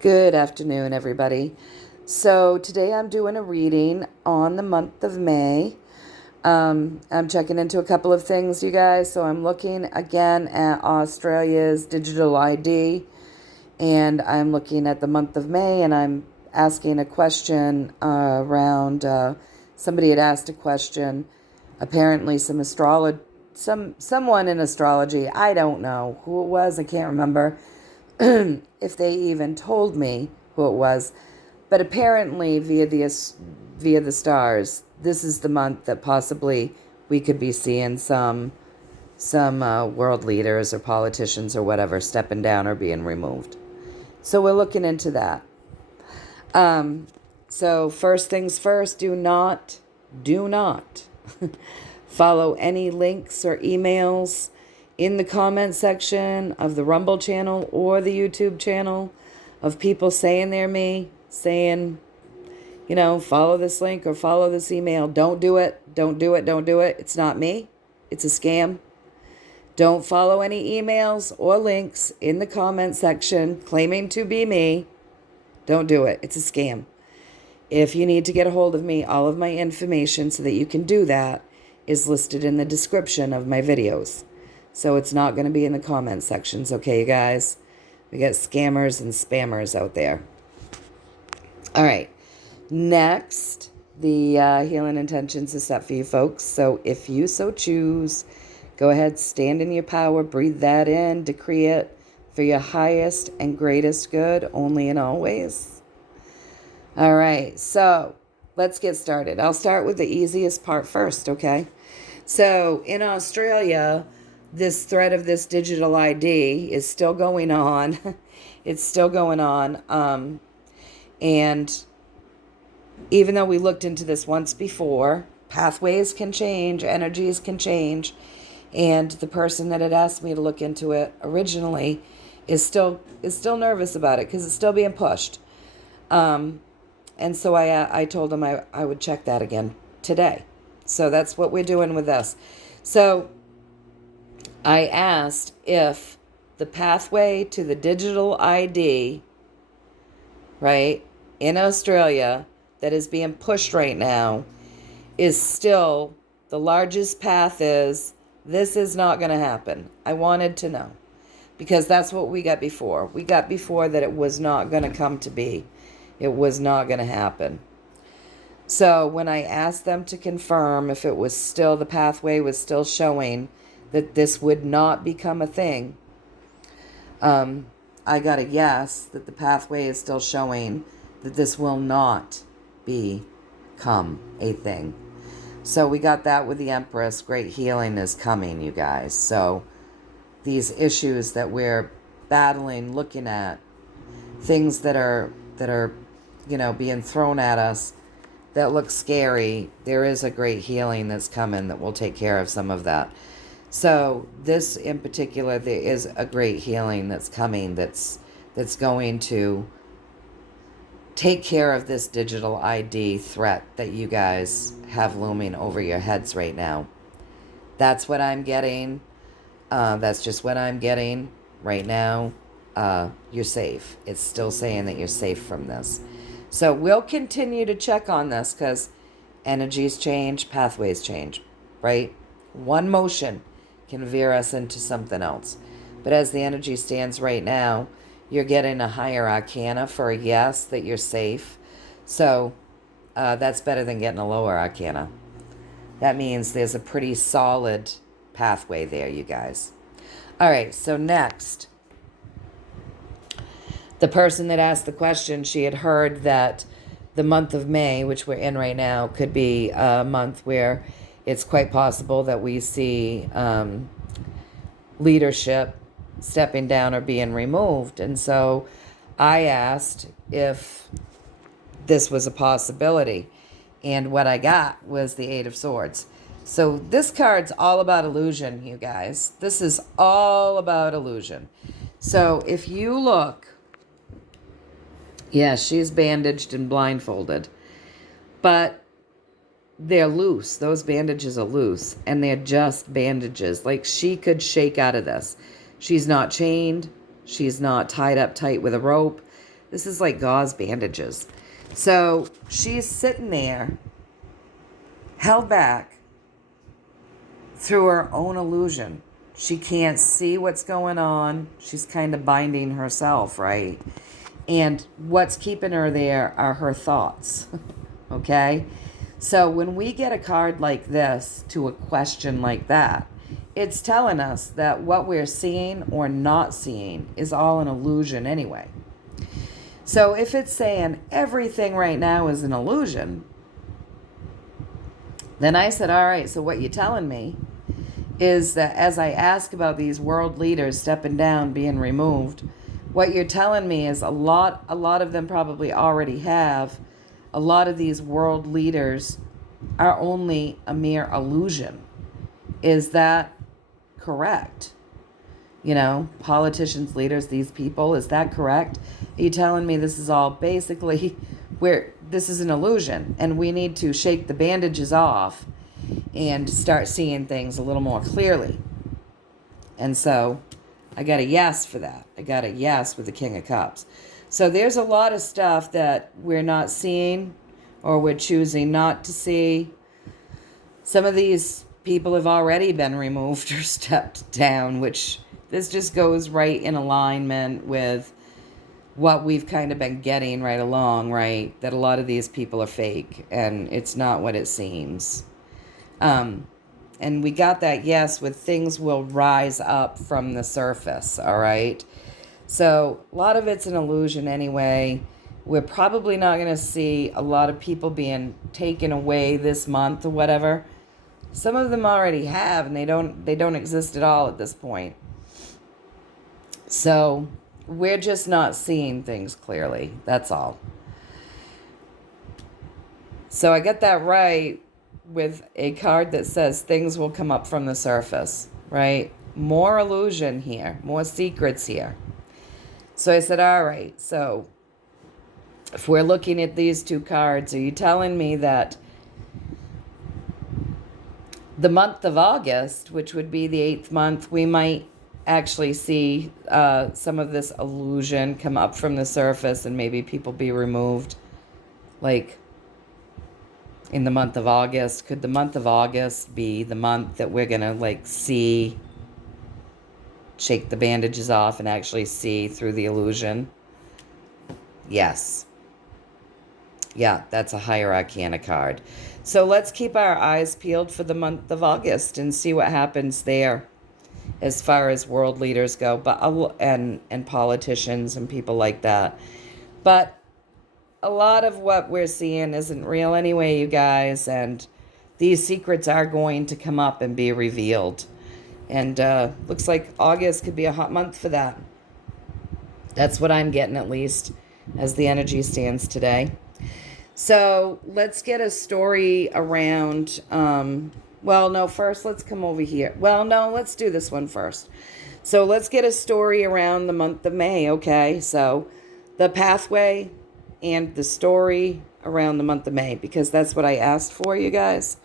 Good afternoon, everybody. So today I'm doing a reading on the month of May. I'm checking into a couple of things, you guys. So I'm looking again at Australia's digital ID, and I'm looking at the month of May, and I'm asking a question around. Somebody had asked a question. Apparently, someone in astrology. I don't know who it was. I can't remember. If they even told me who it was. But apparently, via the stars, this is the month that possibly we could be seeing some world leaders or politicians or whatever stepping down or being removed. So we're looking into that. So first things first, do not follow any links or emails in the comment section of the Rumble channel or the YouTube channel of people saying they're me, saying, follow this link or follow this email. Don't do it. Don't do it. Don't do it. It's not me. It's a scam. Don't follow any emails or links in the comment section claiming to be me. Don't do it. It's a scam. If you need to get a hold of me, all of my information so that you can do that is listed in the description of my videos. So it's not going to be in the comment sections, okay, you guys? We got scammers and spammers out there. All right. Next, the healing intentions is set for you folks. So if you so choose, go ahead, stand in your power, breathe that in, decree it for your highest and greatest good, only and always. All right. So let's get started. I'll start with the easiest part first, okay? So in Australia, this threat of this digital ID is still going on. It's still going on. And even though we looked into this once before, pathways can change, energies can change. And the person that had asked me to look into it originally is still nervous about it because it's still being pushed. And so I told him I would check that again today. So that's what we're doing with this. So I asked if the pathway to the digital ID, right, in Australia that is being pushed right now is still the largest path is, this is not going to happen. I wanted to know because that's what we got before. We got before that it was not going to come to be. It was not going to happen. So when I asked them to confirm if it was still, the pathway was still showing that this would not become a thing, I got a yes that the pathway is still showing that this will not become a thing. So we got that with the Empress. Great healing is coming, you guys. So these issues that we're battling, looking at, things that are being thrown at us that look scary, there is a great healing that's coming that will take care of some of that. So this in particular, there is a great healing that's coming that's going to take care of this digital ID threat that you guys have looming over your heads right now. That's what I'm getting. That's just what I'm getting right now. You're safe. It's still saying that you're safe from this. So we'll continue to check on this because energies change, pathways change, right? One motion can veer us into something else. But as the energy stands right now, you're getting a higher arcana for a yes that you're safe. So that's better than getting a lower arcana. That means there's a pretty solid pathway there, you guys. All right, so next, the person that asked the question, she had heard that the month of May, which we're in right now, could be a month where it's quite possible that we see leadership stepping down or being removed. And so I asked if this was a possibility. And what I got was the Eight of Swords. So this card's all about illusion, you guys. This is all about illusion. So if you look, yeah, she's bandaged and blindfolded. But they're loose. Those bandages are loose. And they're just bandages. Like, she could shake out of this. She's not chained. She's not tied up tight with a rope. This is like gauze bandages. So she's sitting there, held back through her own illusion. She can't see what's going on. She's kind of binding herself, right? And what's keeping her there are her thoughts, okay? So when we get a card like this to a question like that, it's telling us that what we're seeing or not seeing is all an illusion anyway. So if it's saying everything right now is an illusion, then I said, all right, so what you're telling me is that as I ask about these world leaders stepping down, being removed, what you're telling me is a lot of them probably already have. A lot of these world leaders are only a mere illusion. Is that correct? You know, politicians, leaders, these people, is that correct? Are you telling me this is all basically where this is an illusion and we need to shake the bandages off and start seeing things a little more clearly? And so I got a yes for that. I got a yes with the King of Cups. So there's a lot of stuff that we're not seeing or we're choosing not to see. Some of these people have already been removed or stepped down, which this just goes right in alignment with what we've kind of been getting right along, right? That a lot of these people are fake and it's not what it seems. And we got that yes with things will rise up from the surface, all right? So a lot of it's an illusion anyway. We're probably not going to see a lot of people being taken away this month or whatever. Some of them already have, and they don't exist at all at this point. So we're just not seeing things clearly. That's all. So I got that right with a card that says things will come up from the surface, right? More illusion here, more secrets here. So I said, all right, so if we're looking at these two cards, are you telling me that the month of August, which would be the 8th month, we might actually see some of this illusion come up from the surface and maybe people be removed, like in the month of August? Could the month of August be the month that we're going to like see, shake the bandages off and actually see through the illusion? Yes. Yeah, that's a higher arcana card. So let's keep our eyes peeled for the month of August and see what happens there as far as world leaders go, but and politicians and people like that. But a lot of what we're seeing isn't real anyway, you guys, and these secrets are going to come up and be revealed. And looks like August could be a hot month for that. That's what I'm getting, at least, as the energy stands today. So let's get a story around, first let's come over here. Well, no, let's do this one first. So let's get a story around the month of May, okay? So the pathway and the story around the month of May, because that's what I asked for, you guys.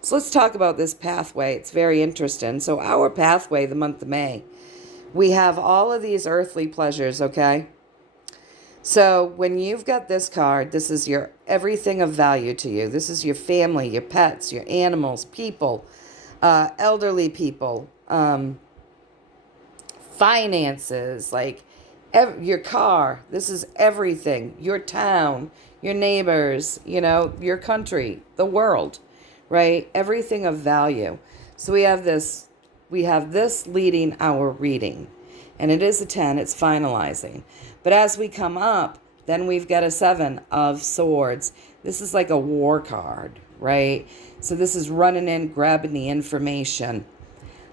So let's talk about this pathway. It's very interesting. So our pathway, the month of May, we have all of these earthly pleasures, okay? So when you've got this card, this is your everything of value to you. This is your family, your pets, your animals, people, elderly people, finances, like your car. This is everything. Your town, your neighbors, your country, the world, right? Everything of value. So we have this leading our reading. And it is a 10, it's finalizing. But as we come up, then we've got a 7 of swords. This is like a war card, right? So this is running in, grabbing the information,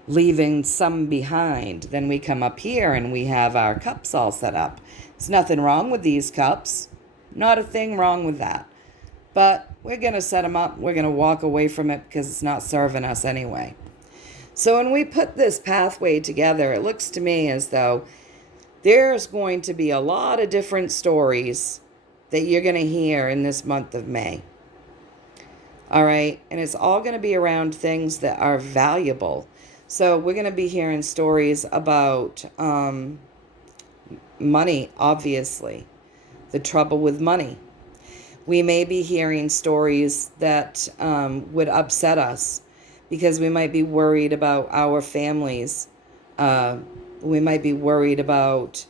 leaving some behind. Then we come up here and we have our cups all set up. There's nothing wrong with these cups. Not a thing wrong with that. But we're going to set them up. We're going to walk away from it because it's not serving us anyway. So when we put this pathway together, it looks to me as though there's going to be a lot of different stories that you're going to hear in this month of May. All right? And it's all going to be around things that are valuable. So we're going to be hearing stories about money, obviously. the trouble with money. We may be hearing stories that would upset us because we might be worried about our families. We might be worried about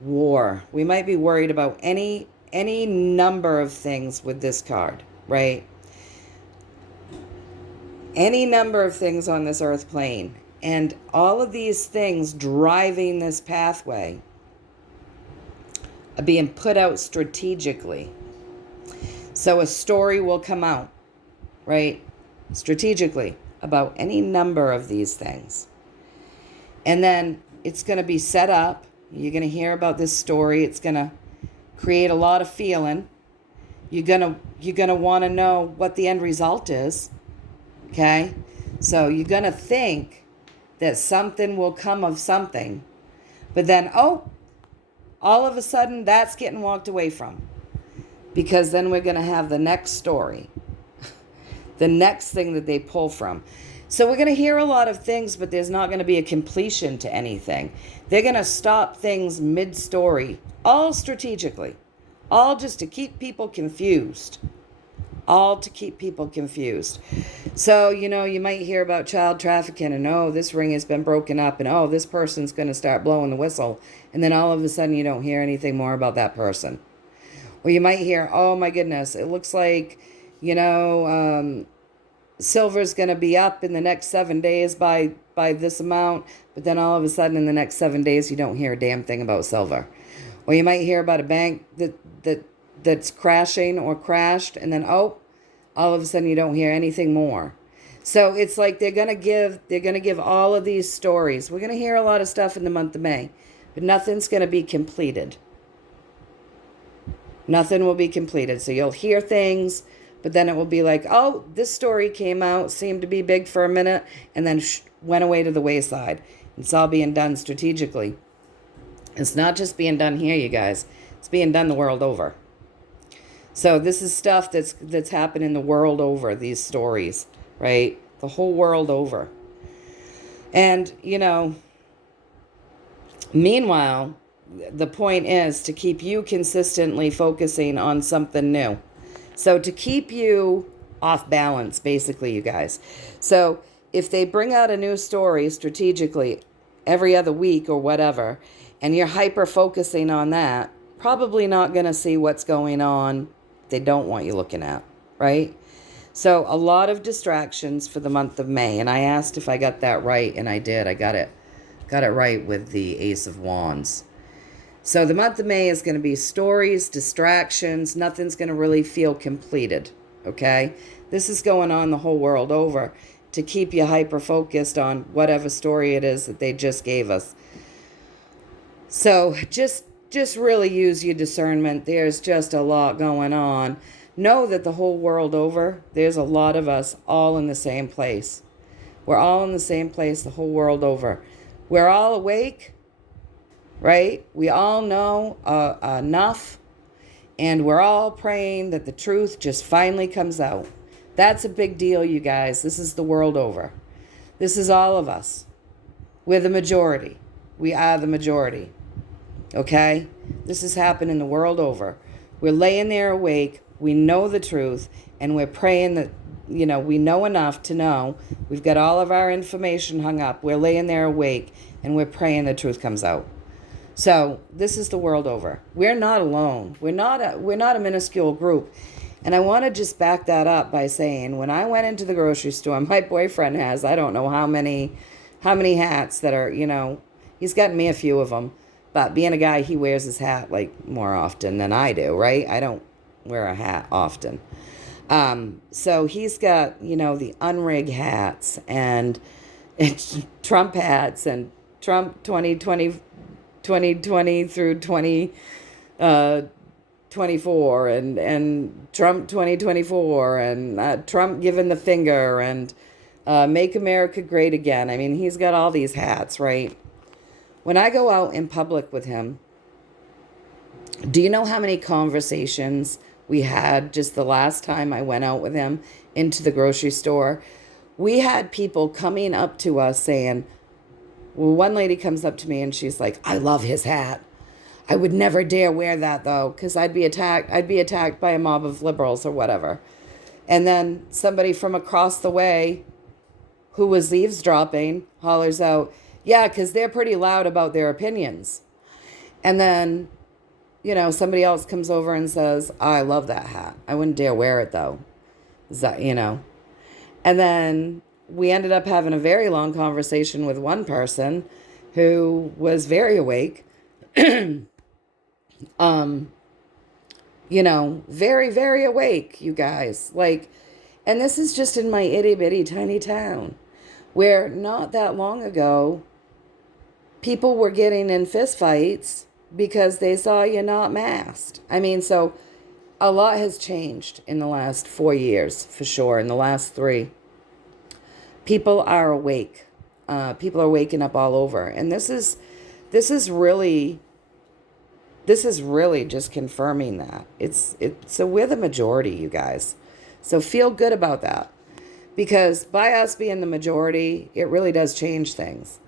war. We might be worried about any number of things with this card, right? Any number of things on this earth plane. And all of these things driving this pathway are being put out strategically. So a story will come out, right? Strategically about any number of these things. And then it's going to be set up. You're going to hear about this story. It's going to create a lot of feeling. You're going to want to know what the end result is. Okay? So you're going to think that something will come of something. But then, all of a sudden, that's getting walked away from. Because then we're going to have the next story. The next thing that they pull from. So we're going to hear a lot of things, but there's not going to be a completion to anything. They're going to stop things mid-story, all strategically. All just to keep people confused. All to keep people confused. So, you might hear about child trafficking and, this ring has been broken up and, this person's going to start blowing the whistle. And then all of a sudden you don't hear anything more about that person. Or you might hear, oh my goodness, it looks like, silver's going to be up in the next 7 days by this amount. But then all of a sudden in the next 7 days you don't hear a damn thing about silver. Or you might hear about a bank that's crashing or crashed, and then all of a sudden you don't hear anything more. So it's like they're gonna give all of these stories. We're gonna hear a lot of stuff in the month of May, but nothing's gonna be completed. Nothing will be completed. So you'll hear things, but then it will be like, this story came out, seemed to be big for a minute, and then went away to the wayside. It's all being done strategically. It's not just being done here, you guys. It's being done the world over. So this is stuff that's happening the world over, these stories, right? The whole world over. And, meanwhile, the point is to keep you consistently focusing on something new. So to keep you off balance, basically, you guys. So if they bring out a new story strategically every other week or whatever, and you're hyper-focusing on that, probably not going to see what's going on they don't want you looking at, right? So a lot of distractions for the month of May. And I asked if I got that right, and I did. I got it right with the Ace of Wands. So the month of May is going to be stories, distractions. Nothing's going to really feel completed, okay? This is going on the whole world over to keep you hyper-focused on whatever story it is that they just gave us. So just really use your discernment. There's just a lot going on. Know that the whole world over, there's a lot of us all in the same place. We're all in the same place the whole world over. We're all awake, right? We all know enough, and we're all praying that the truth just finally comes out. That's a big deal, you guys. This is the world over. This is all of us. We're the majority. We are the majority. Okay? This is happening the world over. We're laying there awake. We know the truth, and we're praying that, we know enough to know. We've got all of our information hung up. We're laying there awake, and we're praying the truth comes out. So this is the world over. We're not alone. We're not a minuscule group. And I want to just back that up by saying, when I went into the grocery store, my boyfriend has, I don't know how many hats that are, he's gotten me a few of them. But being a guy, he wears his hat like more often than I do, right? I don't wear a hat often. So he's got, the unrig hats and Trump hats and Trump 2020 through 2024 and Trump 2024 and Trump giving the finger and Make America Great Again. I mean, he's got all these hats, right? When I go out in public with him, do you know how many conversations we had just the last time I went out with him into the grocery store? We had people coming up to us saying, well, one lady comes up to me and she's like, I love his hat. I would never dare wear that though, because I'd be attacked. I'd be attacked by a mob of liberals or whatever. And then somebody from across the way who was eavesdropping hollers out, yeah, because they're pretty loud about their opinions. And then, somebody else comes over and says, oh, I love that hat. I wouldn't dare wear it though. Is that, And then we ended up having a very long conversation with one person who was very awake. Very, very awake, you guys. And this is just in my itty bitty tiny town where not that long ago, people were getting in fistfights because they saw you not masked. So a lot has changed in the last 4 years, for sure. In the last 3, people are awake. People are waking up all over, and this is really just confirming that so we're the majority, you guys. So feel good about that, because by us being the majority, it really does change things.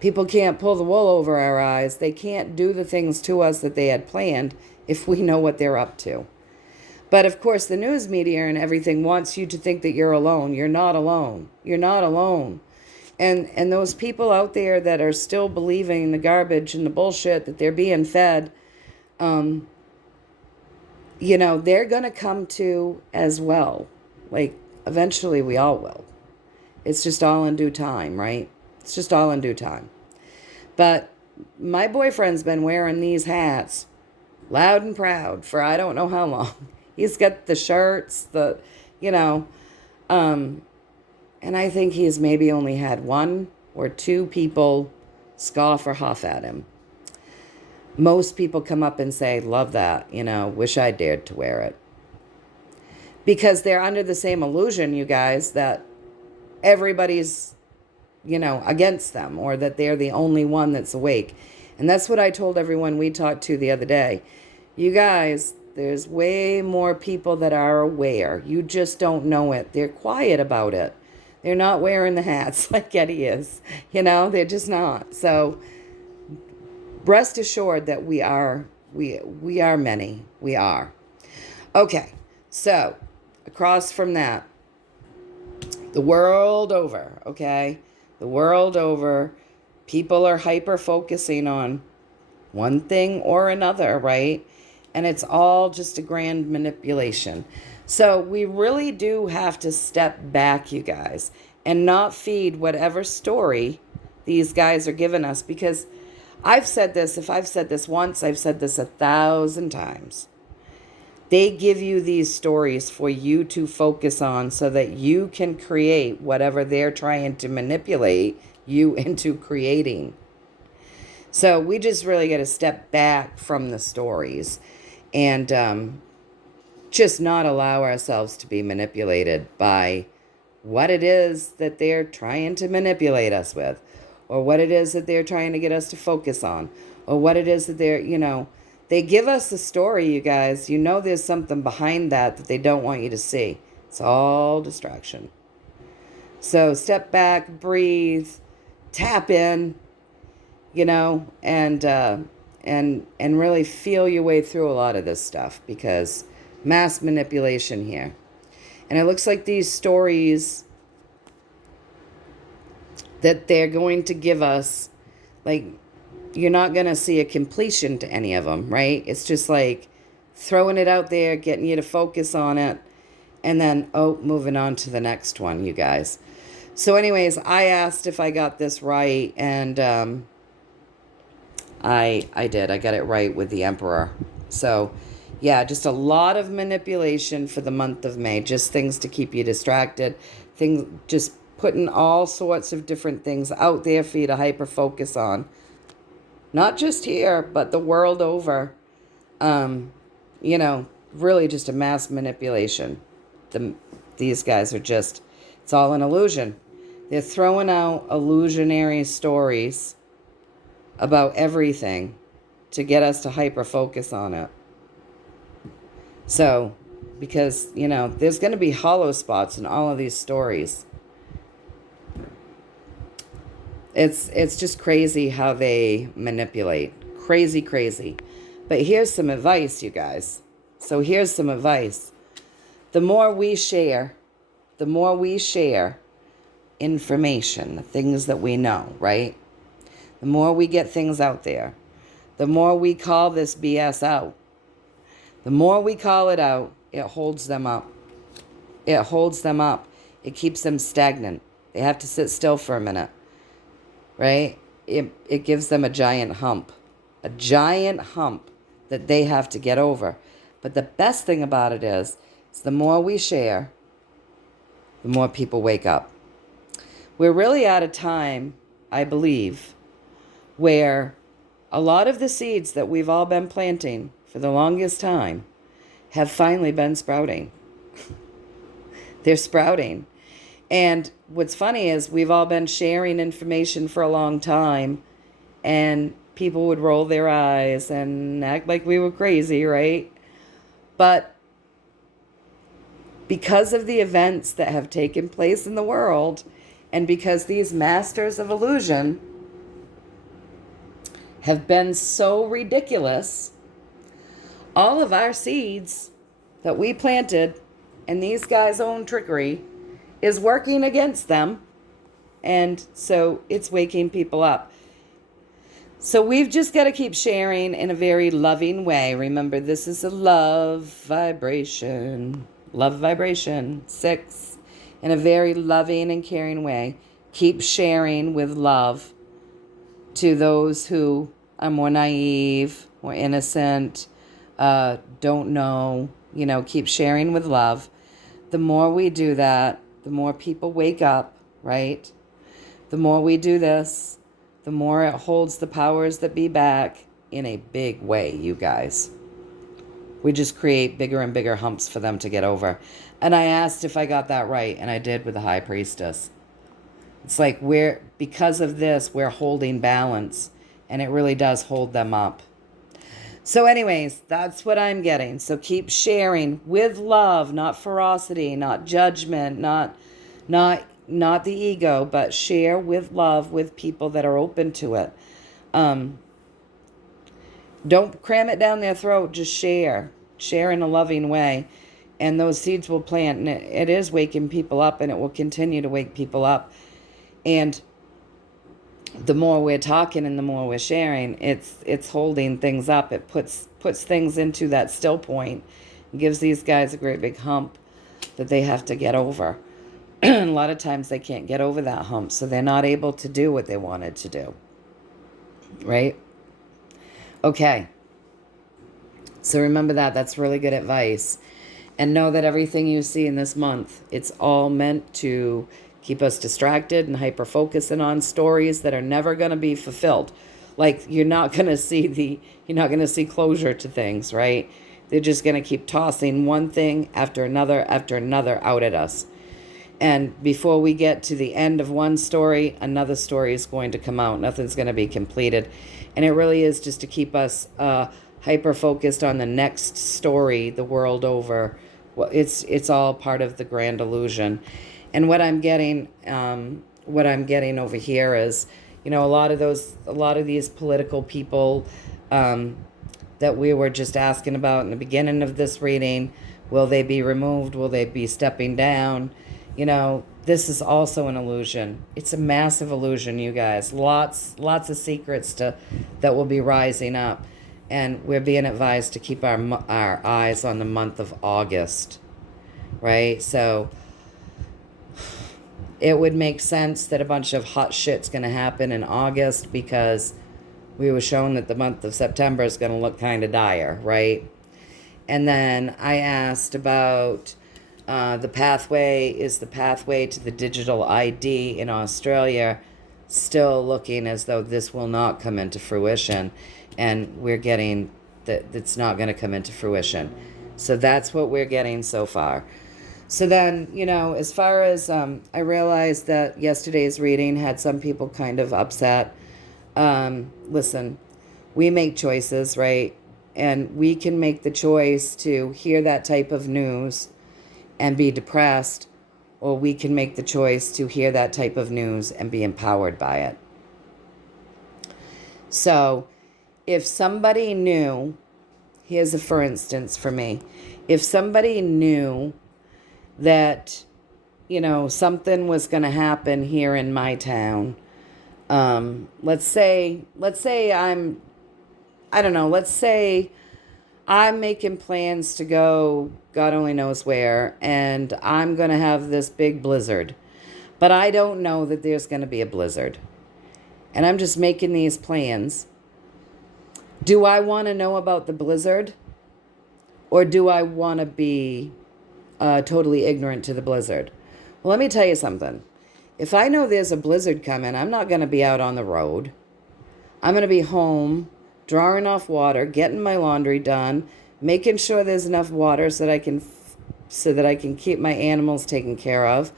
People can't pull the wool over our eyes. They can't do the things to us that they had planned if we know what they're up to. But of course, the news media and everything wants you to think that you're alone. You're not alone. You're not alone. And those people out there that are still believing the garbage and the bullshit that they're being fed, they're going to come to as well. Eventually we all will. It's just all in due time, right? It's just all in due time. But my boyfriend's been wearing these hats loud and proud for I don't know how long. He's got the shirts, and I think he's maybe only had 1 or 2 people scoff or huff at him. Most people come up and say, love that, wish I dared to wear it. Because they're under the same illusion, you guys, that everybody's, against them, or that they're the only one that's awake. And that's what I told everyone we talked to the other day. You guys, there's way more people that are aware. You just don't know it. They're quiet about it. They're not wearing the hats like Eddie is. They're just not. So rest assured that we are many. We are. Okay. So across from that, the world over, okay? The world over, people are hyper-focusing on one thing or another, right? And it's all just a grand manipulation. So we really do have to step back, you guys, and not feed whatever story these guys are giving us. Because I've said this, if I've said this once, I've said this 1,000 times. They give you these stories for you to focus on so that you can create whatever they're trying to manipulate you into creating. So we just really got to step back from the stories and just not allow ourselves to be manipulated by what it is that they're trying to manipulate us with, or what it is that they're trying to get us to focus on, or what it is that they give us a story, you guys. There's something behind that they don't want you to see. It's all distraction. So step back, breathe, tap in, and really feel your way through a lot of this stuff, because mass manipulation here. And it looks like these stories that they're going to give us, you're not going to see a completion to any of them, right? It's just throwing it out there, getting you to focus on it, and then, moving on to the next one, you guys. So anyways, I asked if I got this right, and I did. I got it right with the Emperor. So, yeah, just a lot of manipulation for the month of May. Just things to keep you distracted. Just putting all sorts of different things out there for you to hyper-focus on. Not just here, but the world over. Really just a mass manipulation. These guys are just, it's all an illusion. They're throwing out illusionary stories about everything to get us to hyper-focus on it. So, because, there's going to be hollow spots in all of these stories. It's just crazy how they manipulate. Crazy, crazy. But here's some advice, you guys. So here's some advice. The more we share information, the things that we know, right? The more we get things out there, the more we call this BS out. The more we call it out, it holds them up. It holds them up. It keeps them stagnant. They have to sit still for a minute, right? It gives them a giant hump that they have to get over. But the best thing about it is the more we share, the more people wake up. We're really at a time, I believe, where a lot of the seeds that we've all been planting for the longest time have finally been sprouting. They're sprouting. And what's funny is we've all been sharing information for a long time, and people would roll their eyes and act like we were crazy, right? But because of the events that have taken place in the world, and because these masters of illusion have been so ridiculous, all of our seeds that we planted and these guys' own trickery is working against them. And so it's waking people up. So we've just got to keep sharing in a very loving way. Remember, this is a love vibration. Love vibration. 6. In a very loving and caring way. Keep sharing with love to those who are more naive, more innocent, don't know. Keep sharing with love. The more we do that, the more people wake up, right? The more we do this, the more it holds the powers that be back in a big way, you guys. We just create bigger and bigger humps for them to get over. And I asked if I got that right, and I did with the High Priestess. It's like because of this, we're holding balance, and it really does hold them up. So anyways, that's what I'm getting. So keep sharing with love, not ferocity, not judgment, not the ego, but share with love with people that are open to it. Don't cram it down their throat. Just share in a loving way. And those seeds will plant, and it is waking people up, and it will continue to wake people up. And the more we're talking and the more we're sharing, it's holding things up. It puts things into that still point. It gives these guys a great big hump that they have to get over. And a lot of times they can't get over that hump, so they're not able to do what they wanted to do. Right? Okay. So remember that's really good advice. And know that everything you see in this month, it's all meant to keep us distracted and hyper-focusing on stories that are never going to be fulfilled. Like, you're not going to see closure to things, right? They're just going to keep tossing one thing after another out at us. And before we get to the end of one story, another story is going to come out. Nothing's going to be completed. And it really is just to keep us hyper-focused on the next story the world over. Well, it's all part of the grand illusion. And what I'm getting over here is, a lot of these political people that we were just asking about in the beginning of this reading, will they be removed? Will they be stepping down? This is also an illusion. It's a massive illusion, you guys. Lots of secrets that will be rising up. And we're being advised to keep our eyes on the month of August, right? So it would make sense that a bunch of hot shit's going to happen in August, because we were shown that the month of September is going to look kind of dire, right? And then I asked about the pathway. Is the pathway to the digital ID in Australia still looking as though this will not come into fruition? And we're getting that it's not going to come into fruition. So that's what we're getting so far. So then, as far as I realized that yesterday's reading had some people kind of upset. Listen, we make choices, right? And we can make the choice to hear that type of news and be depressed, or we can make the choice to hear that type of news and be empowered by it. So if somebody knew, here's a for instance for me, if somebody knew that, something was going to happen here in my town, let's say I'm making plans to go, God only knows where, and I'm going to have this big blizzard. But I don't know that there's going to be a blizzard. And I'm just making these plans. Do I want to know about the blizzard? Or do I want to be totally ignorant to the blizzard? Well, let me tell you something. If I know there's a blizzard coming, I'm not going to be out on the road. I'm going to be home, drawing off water, getting my laundry done, making sure there's enough water so that I can keep my animals taken care of.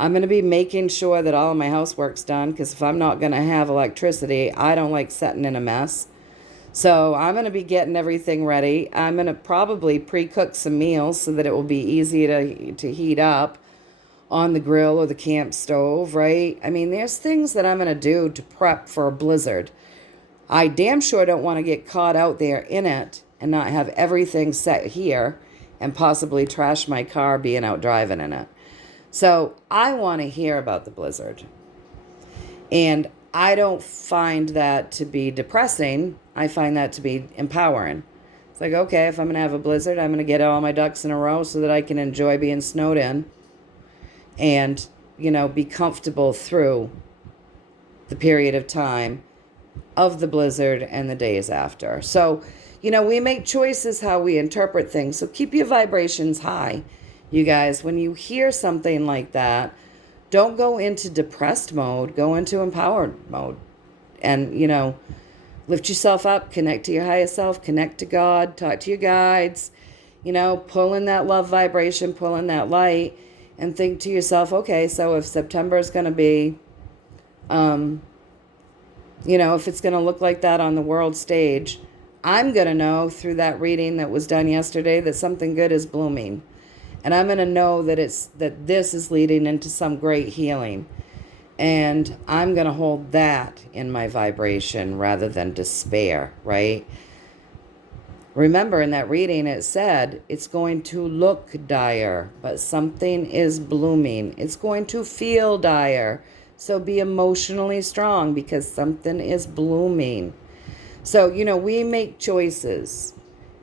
I'm going to be making sure that all of my housework's done, because if I'm not going to have electricity, I don't like sitting in a mess. So I'm going to be getting everything ready. I'm going to probably pre-cook some meals so that it will be easy to heat up on the grill or the camp stove, right? I mean, there's things that I'm going to do to prep for a blizzard. I damn sure don't want to get caught out there in it and not have everything set here and possibly trash my car being out driving in it. So I want to hear about the blizzard. And I don't find that to be depressing. I find that to be empowering. It's like, okay, if I'm going to have a blizzard, I'm going to get all my ducks in a row so that I can enjoy being snowed in and, be comfortable through the period of time of the blizzard and the days after. So, we make choices how we interpret things. So keep your vibrations high, you guys. When you hear something like that, don't go into depressed mode. Go into empowered mode. And, lift yourself up, connect to your highest self, connect to God, talk to your guides, pull in that love vibration, pull in that light, and think to yourself, okay, so if September is going to be, if it's going to look like that on the world stage, I'm going to know through that reading that was done yesterday that something good is blooming. And I'm going to know that this is leading into some great healing. And I'm going to hold that in my vibration rather than despair, right? Remember, in that reading, it said it's going to look dire, but something is blooming. It's going to feel dire. So be emotionally strong because something is blooming. So, we make choices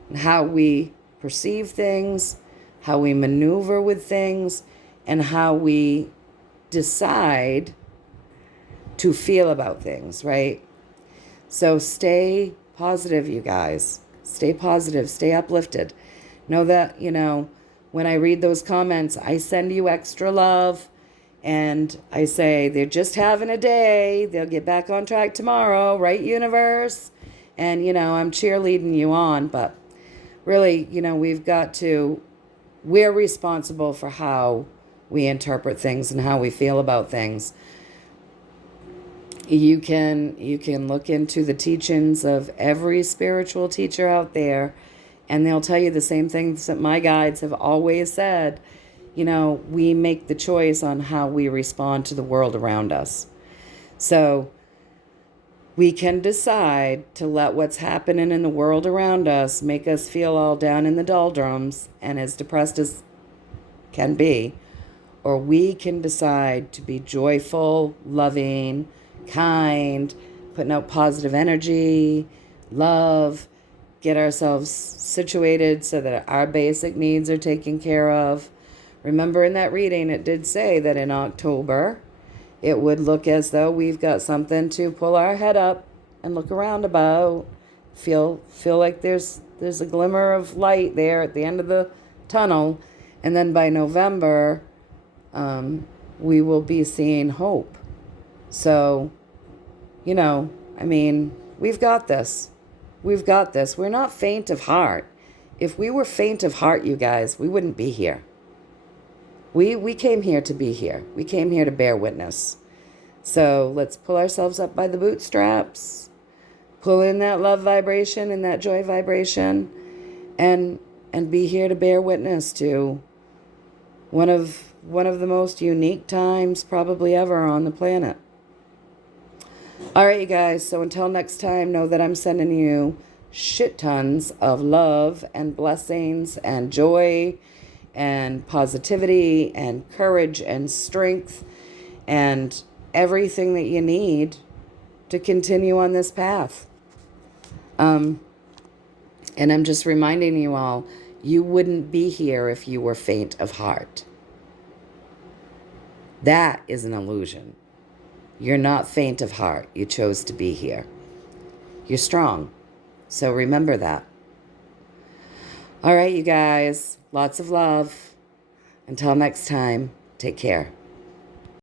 in how we perceive things, how we maneuver with things, and how we decide to feel about things, right? So stay positive, you guys. Stay positive, stay uplifted. Know that, when I read those comments, I send you extra love. And I say, they're just having a day. They'll get back on track tomorrow, right, universe? And, I'm cheerleading you on. But really, we're responsible for how we interpret things and how we feel about things. You can look into the teachings of every spiritual teacher out there, and they'll tell you the same things that my guides have always said. We make the choice on how we respond to the world around us. So we can decide to let what's happening in the world around us make us feel all down in the doldrums and as depressed as can be. Or we can decide to be joyful, loving, kind, putting out positive energy, love, get ourselves situated so that our basic needs are taken care of. Remember, in that reading, it did say that in October, it would look as though we've got something to pull our head up and look around about. Feel like there's a glimmer of light there at the end of the tunnel. And then by November, we will be seeing hope. So, we've got this. We've got this. We're not faint of heart. If we were faint of heart, you guys, we wouldn't be here. We came here to be here. We came here to bear witness. So let's pull ourselves up by the bootstraps, pull in that love vibration and that joy vibration, and be here to bear witness to one of the most unique times probably ever on the planet. All right, you guys. So until next time, know that I'm sending you shit tons of love and blessings and joy and positivity and courage and strength and everything that you need to continue on this path. And I'm just reminding you all, you wouldn't be here if you were faint of heart. That is an illusion. You're not faint of heart. You chose to be here. You're strong. So remember that. All right, you guys. Lots of love. Until next time, take care.